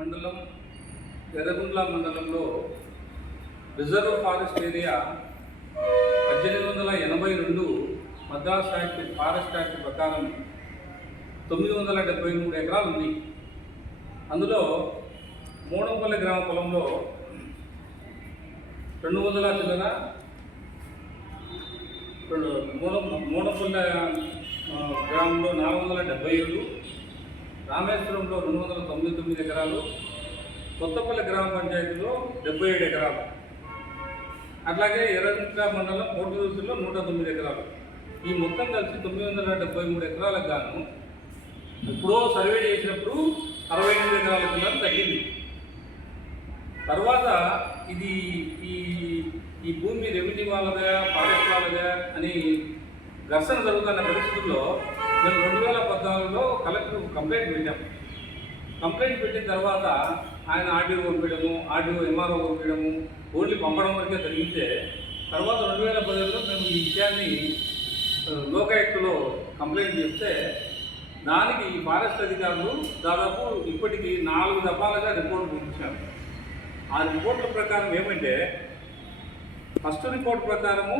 మండలం ఎర్రగుంట్ల మండలంలో reserve forest area 1882 Madras act forest act ప్రకారం 973 ఎకరాలు ఉంది. అందులో మోడంపల్లి గ్రామ పొలంలో 200 చిల్లర, మోడంపల్లి గ్రామంలో 477, రామేశ్వరంలో 299 ఎకరాలు, కొత్తపల్లి గ్రామ పంచాయతీలో 77 ఎకరాలు, అట్లాగే ఎర్రగుంట్ల మండలం కోటూరులో 109 ఎకరాలు. ఈ మొత్తం కలిసి 973 ఎకరాలకు గాను ఇప్పుడు సర్వే చేసినప్పుడు 68 ఎకరాల కింద తగ్గింది. తర్వాత ఇది ఈ భూమి రెవెన్యూ వాళ్ళదా ఫారెస్ట్ వాళ్ళదా అని ఘర్షణ జరుగుతున్న పరిస్థితుల్లో మేము 2014లో కలెక్టర్ కంప్లైంట్ పెట్టాం. కంప్లైంట్ పెట్టిన తర్వాత ఆయన ఆర్డీఓ పంపించడము, ఆర్డీఓ ఎంఆర్ఓ పంపించడము, ఓన్లీ పంపడం వరకే జరిగితే తర్వాత 2015లో మేము ఈ విషయాన్ని లోకాయుక్తలో కంప్లైంట్ చేస్తే దానికి ఫారెస్ట్ అధికారులు దాదాపు ఇప్పటికీ 4 దఫాలుగా రిపోర్ట్ పంపించారు. ఆ రిపోర్ట్ల ప్రకారం ఏమంటే ఫస్ట్ రిపోర్ట్ ప్రకారము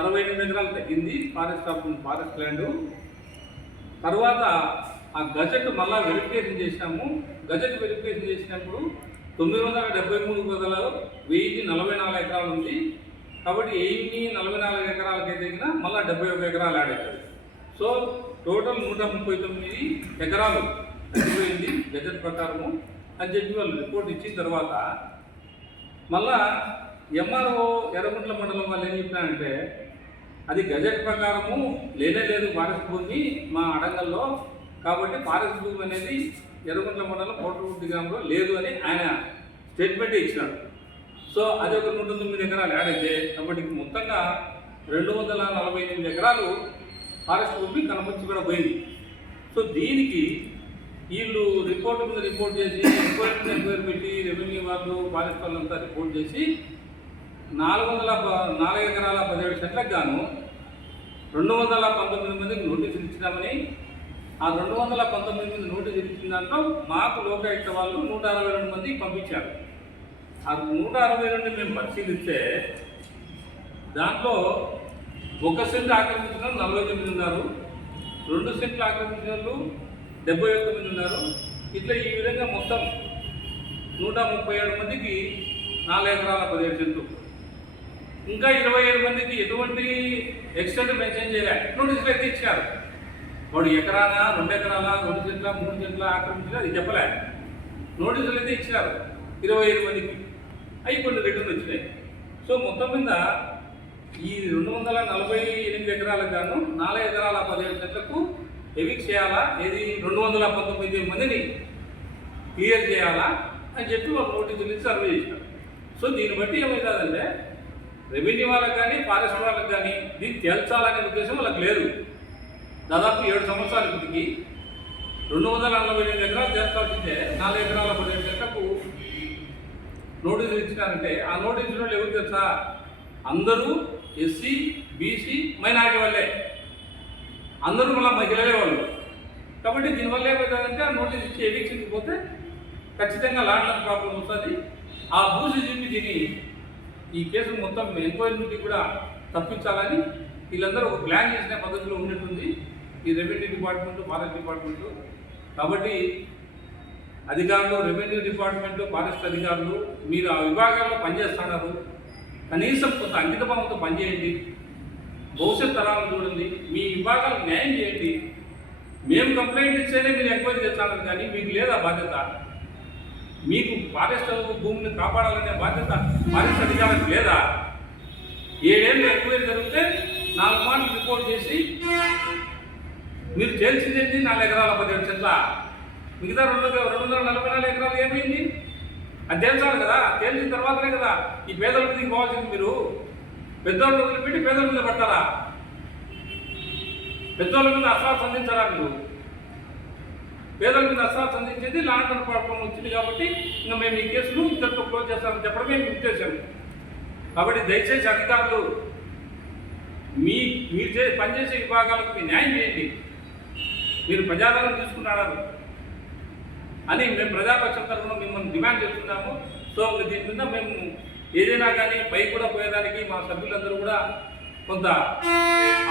68 ఎకరాలు తగ్గింది ఫారెస్ట్ ల్యాండ్. తర్వాత ఆ గజెట్ మళ్ళా వెరిఫికేషన్ చేసినాము. గజెట్ వెరిఫికేషన్ చేసినప్పుడు 973 బదులు 1044 ఎకరాలు ఉంది. కాబట్టి 1044 ఎకరాలకి ఎదిగిన మళ్ళీ 71 ఎకరాలు యాడ్ అవుతుంది. సో టోటల్ 139 ఎకరాలు తగ్గిపోయింది గజెట్ ప్రకారము అని చెప్పి వాళ్ళు రిపోర్ట్ ఇచ్చిన తర్వాత మళ్ళా ఎంఆర్ఓ ఎర్రగుంట్ల మండలం వాళ్ళు ఏం చెప్పినారంటే అది గజెట్ ప్రకారము లేదు ఫారెస్ట్ భూమి మా అడంగల్లో, కాబట్టి ఫారెస్ట్ భూమి అనేది ఎర్రగుంట్ల మండలం కోటూరు గ్రామంలో లేదు అని ఆయన స్టేట్మెంట్ ఇచ్చినాడు. సో అది ఒక 109 ఎకరాలు యాడ్ అయితే కాబట్టి మొత్తంగా 248 ఎకరాలు ఫారెస్ట్ భూమి కనపరిచి కూడా పోయింది. సో దీనికి వీళ్ళు రిపోర్ట్ మీద రిపోర్ట్ చేసి ఎంక్వైరీ పెట్టి రెవెన్యూ వాళ్ళు ఫారెస్ట్ వాళ్ళంతా రిపోర్ట్ చేసి 404 ఎకరాల 17 సెంట్లకు గాను 219 మందికి నోటీసులు ఇచ్చినామని, ఆ 219 మంది నోటీసులు ఇచ్చిన దాంట్లో మాకు లోకాయుక్త వాళ్ళు 162 మందికి పంపించారు. ఆ 162 మేము పరిశీలిస్తే దాంట్లో 1 సెంట్ ఆక్రమించిన వాళ్ళు 49 ఉన్నారు, 2 సెంట్లు ఆక్రమించిన వాళ్ళు 79 ఉన్నారు. ఇట్లా ఈ విధంగా మొత్తం 137 మందికి 4 ఎకరాల 17 సెంట్లు, ఇంకా 27 మందికి ఎటువంటి ఎక్స్టెంట్ మెన్షన్ చేయలేదు. నోటీసులు అయితే ఇచ్చారు. వాడు ఎకరాన 2 ఎకరాల 2 సెంట్ల 3 సెంట్ల ఆక్రమించిన అది చెప్పలే. నోటీసులు అయితే ఇచ్చారు 25 మందికి. అవి కొన్ని రిటర్న్ వచ్చినాయి. సో మొత్తం మీద ఈ 248 ఎకరాలకు గాను 4 ఎకరాల 17 సెంట్లకు ఎవిక్ట్ చేయాలా, ఏది 219 మందిని క్లియర్ చేయాలా అని చెప్పి వాళ్ళు నోటీసులు ఇచ్చి సర్వే చేసినారు. సో దీన్ని బట్టి ఏమవుతుందంటే రెవెన్యూ వాళ్ళకి కానీ ఫారెస్ట్ వాళ్ళకి కానీ దీన్ని తేల్చాలనే ఉద్దేశం వాళ్ళకి లేదు. దాదాపు 7 సంవత్సరాల ఇప్పటికి 248 ఎకరాలు తేల్చాల్సిందే 4 ఎకరాల 17 సెంట్లకు నోటీసులు ఇచ్చినారంటే ఆ నోటీసులు ఎవరు తెలుసా? అందరూ ఎస్సీ, బీసీ, మైనారిటీ వాళ్ళే, అందరూ మళ్ళీ మహిళలే వాళ్ళు. కాబట్టి దీనివల్ల ఏమవుతుందంటే ఆ నోటీస్ ఇచ్చి ఎవిక్షన్కి పోతే ఖచ్చితంగా ల్యాండ్ ప్రాబ్లం వస్తుంది. ఆ భూసి చెప్పి దీన్ని ఈ కేసు మొత్తం ఎంక్వైరీ నుండి కూడా తప్పించాలని వీళ్ళందరూ ఒక ప్లాన్ చేసిన పద్ధతిలో ఉన్నట్టుంది ఈ రెవెన్యూ డిపార్ట్మెంటు, ఫారెస్ట్ డిపార్ట్మెంటు. కాబట్టి అధికారులు, రెవెన్యూ డిపార్ట్మెంటు, ఫారెస్ట్ అధికారులు మీరు ఆ విభాగాల్లో పనిచేస్తున్నారు, కనీసం కొంత అంకితభావంతో పనిచేయండి. భవిష్యత్ తరాలను చూడండి, మీ విభాగాలకు న్యాయం చేయండి. మేము కంప్లైంట్ ఇస్తేనే మీరు ఎంక్వైరీ చేస్తాను కానీ మీకు లేదా బాధ్యత? మీకు ఫారెస్ట్ భూమిని కాపాడాలనే బాధ్యత ఫారెస్ట్ అధికారులకు లేదా? 7 ఏళ్ళు ఎంక్వైరీ జరిగితే 4 మాటలు రిపోర్ట్ చేసి మీరు తేల్చింది 4 ఎకరాల 17 సెంట్ల, మిగతా 244 ఎకరాలు ఏమైంది? అది తేల్చాలి కదా. తేల్చిన తర్వాతనే కదా ఈ పేదల మీదకి పోవాల్సింది. మీరు పెద్దోళ్ళు వదిలిపెట్టి పేదల మీద పడతారా? పెద్దోళ్ళ మీద అసలు సంధించారా? మీరు పేదల మీద అసలు సంధించేది ల్యాండ్ ప్రాబ్లం వచ్చింది కాబట్టి ఇంకా మేము ఈ కేసును ఇద్దరితో క్లోజ్ చేస్తామని చెప్పడమే మేము ఉద్దేశం. కాబట్టి దయచేసి అధికారులు మీరు పనిచేసే విభాగాలకు మీ న్యాయం చేయండి. మీరు ప్రజాదరణ తీసుకున్నారు అని మేము ప్రజాపక్షం తరఫున మిమ్మల్ని డిమాండ్ చేస్తున్నాము. సో దీని మీద మేము ఏదైనా కానీ పైకి కూడా పోయేదానికి మా సభ్యులందరూ కూడా కొంత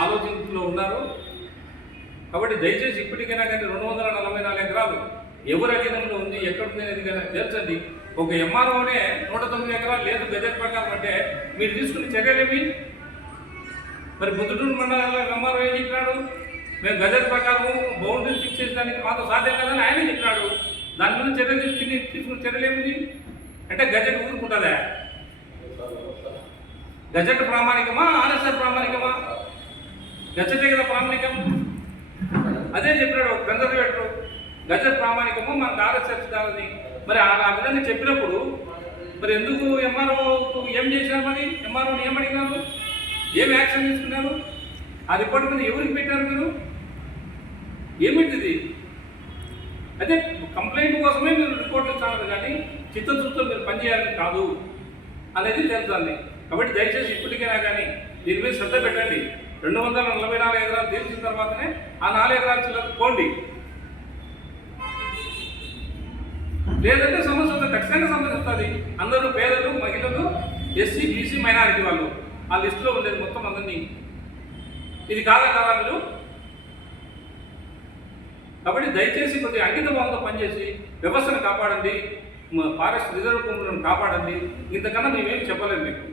ఆలోచనలో ఉన్నారు. కాబట్టి దయచేసి ఇప్పటికైనా కానీ 244 ఎకరాలు ఎవరి అధీనంలో ఉంది, ఎక్కడుంది అనేది కానీ తెలుసండి. ఒక ఎంఆర్ఓనే 109 ఎకరాలు లేదు గజెట్ ప్రకారం అంటే మీరు తీసుకునే చర్యలేమి? మరి బుద్ధుడూరు మండలంలో ఎంఆర్ఓ ఏం చెప్పినాడు? మేము గజెట్ ప్రకారం బౌండరీ ఫిక్స్ చేసేదానికి మాతో సాధ్యం కాదని ఆయన చెప్పినాడు. దాని మీద చర్యలు తీసుకున్న చర్యలేమిది అంటే గజెట్ ఊరుకుంటుందా? గజెట్ ప్రామాణికమా, ఆర్ఎస్ఆర్ ప్రామాణికమా? గజెటే కదా ప్రామాణికం. అదే చెప్పినాడు ఒక కన్జర్వేటర్, గజెట్ ప్రామాణికము మనకు ఆర్ఎస్ఎస్ కాదని. మరి ఆ విధంగా చెప్పినప్పుడు మరి ఎందుకు ఎంఆర్ఓ ఏం చేసినారు? మరి ఎంఆర్ఓని ఏం అడిగినారు? ఏం యాక్షన్ తీసుకున్నారు? ఆ రిపోర్ట్ మీద ఎవరికి పెట్టారు మీరు? ఏమిటిది? అదే కంప్లైంట్ కోసమే మీరు రిపోర్ట్లు ఇస్తాను కానీ చిత్తశుద్ధితో మీరు పనిచేయాలని కాదు అనేది తెలుస్తుంది. కాబట్టి దయచేసి ఇప్పటికైనా కానీ దీని మీద శ్రద్ధ పెట్టండి. 244 ఎకరాలు తీర్చిన తర్వాతనే ఆ 4 ఎకరాల చిల్లర పోండి. లేదంటే సమస్య వస్తుంది, ఖచ్చితంగా సమస్య వస్తుంది. అందరూ పేదలు, మహిళలు, ఎస్సీ, బీసీ, మైనారిటీ వాళ్ళు ఆ లిస్టులో ఉండేది మొత్తం అందరినీ. ఇది కాదా మీరు? కాబట్టి దయచేసి కొద్దిగా అంకిత భావంతో పనిచేసి వ్యవస్థను కాపాడండి, ఫారెస్ట్ రిజర్వ్ భూములను కాపాడండి. ఇంతకన్నా మేమేం చెప్పలేము మీకు.